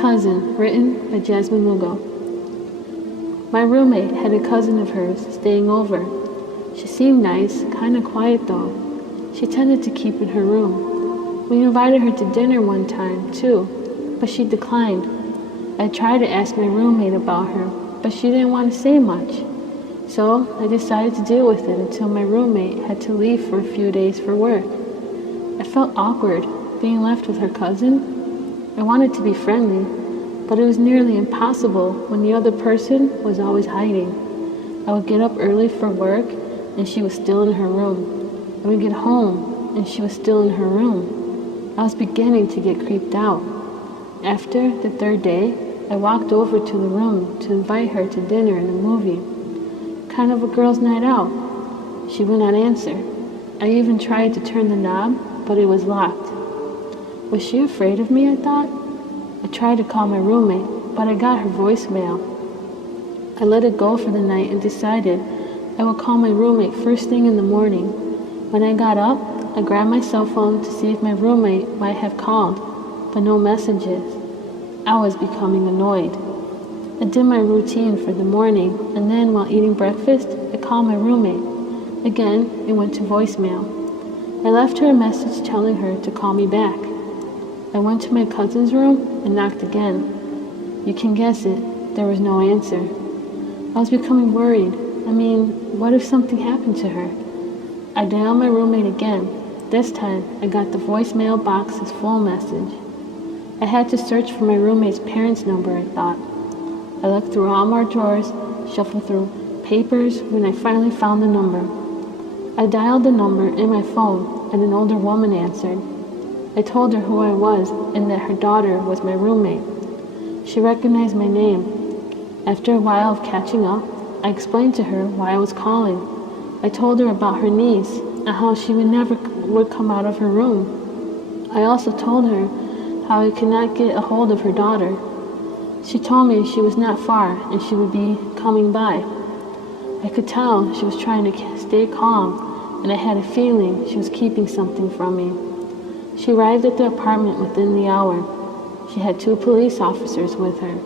Cousin, written by Jasmine Lugo. My roommate had a cousin of hers staying over. She seemed nice, kind of quiet though. She tended to keep in her room. We invited her to dinner one time, too, but she declined. I tried to ask my roommate about her, but she didn't want to say much. So I decided to deal with it until my roommate had to leave for a few days for work. I felt awkward being left with her cousin. I wanted to be friendly, but it was nearly impossible when the other person was always hiding. I would get up early for work and she was still in her room. I would get home and she was still in her room. I was beginning to get creeped out. After the third day, I walked over to the room to invite her to dinner and a movie. Kind of a girls' night out. She would not answer. I even tried to turn the knob, but it was locked. Was she afraid of me, I thought? I tried to call my roommate, but I got her voicemail. I let it go for the night and decided I would call my roommate first thing in the morning. When I got up, I grabbed my cell phone to see if my roommate might have called, but no messages. I was becoming annoyed. I did my routine for the morning, and then while eating breakfast, I called my roommate. Again, it went to voicemail. I left her a message telling her to call me back. I went to my cousin's room and knocked again. You can guess it, there was no answer. I was becoming worried. What if something happened to her? I dialed my roommate again. This time, I got the voicemail box's full message. I had to search for my roommate's parents' number, I thought. I looked through all my drawers, shuffled through papers when I finally found the number. I dialed the number in my phone and an older woman answered. I told her who I was and that her daughter was my roommate. She recognized my name. After a while of catching up, I explained to her why I was calling. I told her about her niece and how she would come out of her room. I also told her how I could not get a hold of her daughter. She told me she was not far and she would be coming by. I could tell she was trying to stay calm, and I had a feeling she was keeping something from me. She arrived at the apartment within the hour. She had 2 police officers with her.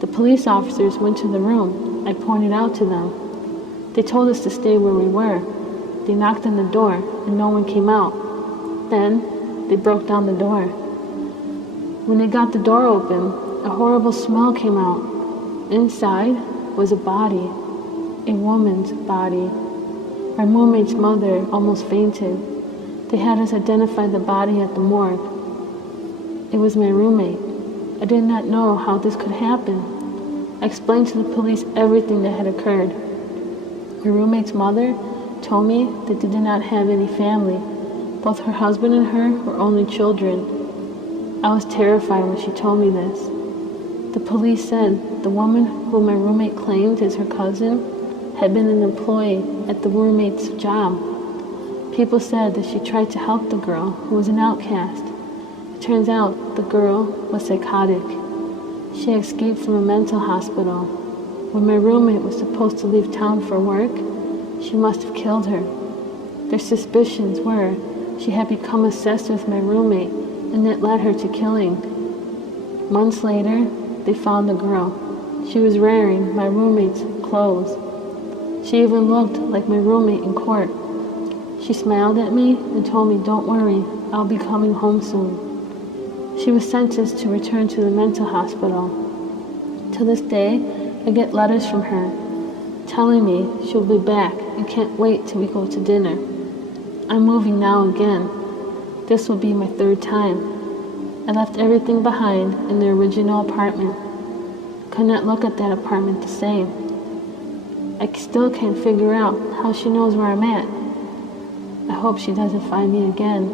The police officers went to the room. I pointed out to them. They told us to stay where we were. They knocked on the door, and no one came out. Then, they broke down the door. When they got the door open, a horrible smell came out. Inside was a body, a woman's body. Our roommate's mother almost fainted. They had us identify the body at the morgue. It was my roommate. I did not know how this could happen. I explained to the police everything that had occurred. My roommate's mother told me that they did not have any family. Both her husband and her were only children. I was terrified when she told me this. The police said the woman who my roommate claimed as her cousin had been an employee at the roommate's job. People said that she tried to help the girl who was an outcast. It turns out the girl was psychotic. She escaped from a mental hospital. When my roommate was supposed to leave town for work, she must have killed her. Their suspicions were she had become obsessed with my roommate, and that led her to killing. Months later, they found the girl. She was wearing my roommate's clothes. She even looked like my roommate in court. She smiled at me and told me, "Don't worry, I'll be coming home soon." She was sentenced to return to the mental hospital. To this day, I get letters from her telling me she'll be back and can't wait till we go to dinner. I'm moving now again. This will be my 3rd time. I left everything behind in the original apartment. Could not look at that apartment the same. I still can't figure out how she knows where I'm at. I hope she doesn't find me again.